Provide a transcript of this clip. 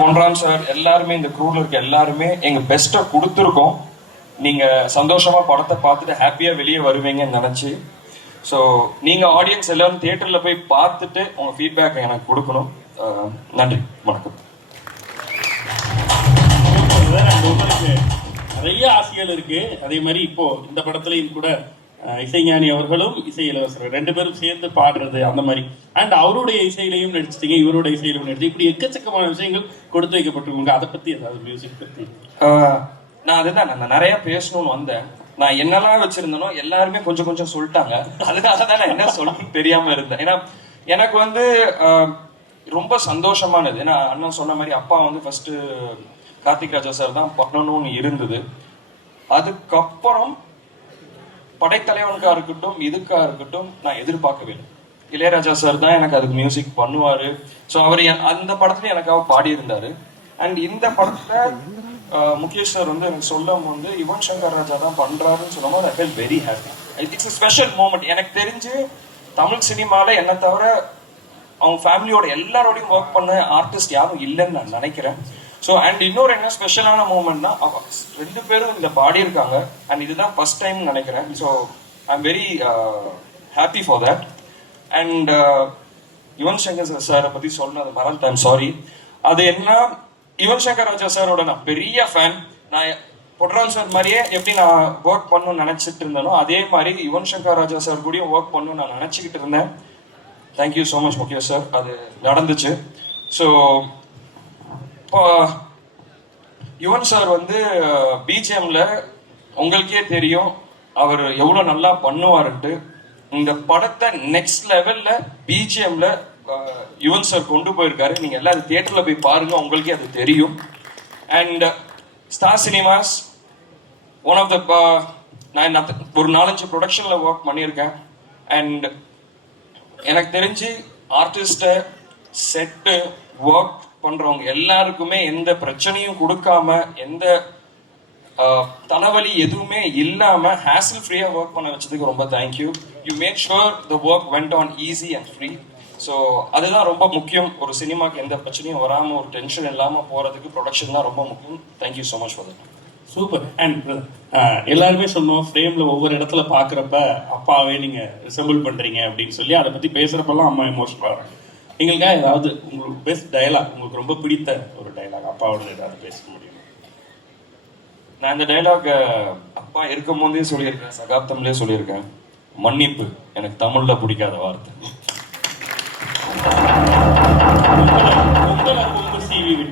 Ponram sir எல்லாருமே இந்த க்ரூல இருக்க எல்லாருமே எங்க பெஸ்ட்டை கொடுத்துருக்கோம். நீங்க சந்தோஷமா படத்தை பார்த்துட்டு ஹாப்பியா வெளியே வருவீங்கன்னு நினைச்சு. ஸோ நீங்க ஆடியன்ஸ் எல்லாரும் தியேட்டர்ல போய் பார்த்துட்டு உங்க ஃபீட்பேக் எனக்கு கொடுக்கணும். நன்றி, வணக்கம். நிறைய ஆசைகள் இருக்கு. அதே மாதிரி இப்போ இந்த படத்துலையும் கூட இசைஞானி அவர்களும் இசை இளவரசர் ரெண்டு பேரும் சேர்ந்து பாடுறது அந்த மாதிரி அண்ட் அவருடைய இசையிலையும் நடிச்சிட்டீங்க, இவருடைய இசையிலையும் நடிச்சு இப்படி எக்கச்சக்கமான விஷயங்கள் கொடுத்து வைக்கப்பட்டிருக்காங்க. அதை பத்தி ஏதாவது மியூசிக் பத்தி நான் அதுதான் நான் நிறைய பேசணும்னு வந்தேன். நான் என்னெல்லாம் வச்சிருந்தேனோ எல்லாருமே கொஞ்சம் கொஞ்சம் சொல்லிட்டாங்க. அதனாலதான் நான் என்ன சொல்ல தெரியாம இருந்தேன். ஏன்னா எனக்கு வந்து ரொம்ப சந்தோஷமானது. ஏன்னா அண்ணன் சொன்ன மாதிரி அப்பா வந்து ஃபர்ஸ்ட் கார்த்திக் ராஜா சார் தான் பண்ணணும்னு இருந்தது. அதுக்கப்புறம் படைத்தலைவனுக்கா இருக்கட்டும் இதுக்கா இருக்கட்டும் நான் எதிர்பார்க்கவே இல்லை. இளையராஜா சார் தான் எனக்கு அதுக்கு மியூசிக் பண்ணுவாரு. ஸோ அவர் அந்த படத்துலயும் எனக்காக பாடியிருந்தாரு. அண்ட் இந்த படத்துல முகேஷ் சார் வந்து எனக்கு சொல்லும் வந்து யுவன் சங்கர் ராஜா தான் பண்றாருன்னு சொன்னோம். I feel very happy. It's a special moment. எனக்கு தெரிஞ்சு தமிழ் சினிமால என்ன தவிர அவங்க ஃபேமிலியோட எல்லாரோடையும் ஒர்க் பண்ண ஆர்டிஸ்ட் யாரும் இல்லைன்னு நான் நினைக்கிறேன். ஸோ அண்ட் இன்னொரு என்ன ஸ்பெஷலான மூமெண்ட்னா ரெண்டு பேரும் இந்த பாடியிருக்காங்க. அண்ட் இதுதான் ஃபர்ஸ்ட் டைம் நினைக்கிறேன். So I am very happy for that. And Yuvan Shankar சாரை பத்தி சொன்னது மறந்துட்டேன், ஐம் சாரி. அது என்ன, யுவன் சங்கர் ராஜா சாரோட நான் பெரிய ஃபேன். நான் பொன்ராம் சார் மாதிரியே எப்படி நான் ஒர்க் பண்ணணும்னு நினைச்சிட்டு இருந்தேனோ அதே மாதிரி யுவன் சங்கர் ராஜா சார் கூடயும் ஒர்க் பண்ணணும்னு நான் நினைச்சுக்கிட்டு இருந்தேன். Thank you so much Mukesh sir, அது நடந்துச்சு. ஸோ இப்போ யுவன் சார் வந்து பிஜிஎம்ல உங்களுக்கே தெரியும் அவர் எவ்வளவு நல்லா பண்ணுவாருன்ட்டு. இந்த படத்தை நெக்ஸ்ட் லெவல்ல பிஜிஎம்ல யுவன் சார் கொண்டு போயிருக்காரு. நீங்க எல்லாரும் தியேட்டர்ல போய் பாருங்க, உங்களுக்கே அது தெரியும். And star cinemas one of the நான் ஒரு 4-5 ப்ரொடக்ஷன்ல ஒர்க் பண்ணியிருக்கேன். அண்ட் எனக்கு தெரிஞ்சு ஆர்டிஸ்ட செட்டு ஒர்க் பண்றவங்க எல்லாருக்குமே எந்த பிரச்சனையும் கொடுக்காம எந்த தலைவலி எதுவுமே இல்லாம ஹேசல் ஃப்ரீயா ஒர்க் பண்ண வச்சதுக்கு ரொம்ப thank you. You make sure the work went on easy and free. So அதுதான் ரொம்ப முக்கியம். ஒரு சினிமாக்கு எந்த பிரச்சனையும் வராம ஒரு டென்ஷன் இல்லாம போறதுக்கு ப்ரொடக்ஷன் தான் ரொம்ப முக்கியம். Thank you so much for that. Super. And எல்லாருமே சொன்னோம் ஃப்ரேம்ல ஒவ்வொரு இடத்துல பாக்குறப்ப அப்பாவே நீங்க ரிசம்பிள் பண்றீங்க அப்படின்னு சொல்லி அதை பத்தி பேசுறப்பெல்லாம் அம்மா எமோஷனல் ஆகிறாங்க. எங்களுக்காக ஏதாவது உங்களுக்கு பெஸ்ட் டயலாக், உங்களுக்கு ரொம்ப பிடித்த ஒரு டயலாக் அப்பாவோட ஏதாவது பேச முடியும்? நான் இந்த டைலாக் அப்பா இருக்கும் போதே சொல்லியிருக்கேன், சகாப்தம்லேயே சொல்லியிருக்கேன். மன்னிப்பு எனக்கு தமிழ்ல பிடிக்காத வார்த்தை.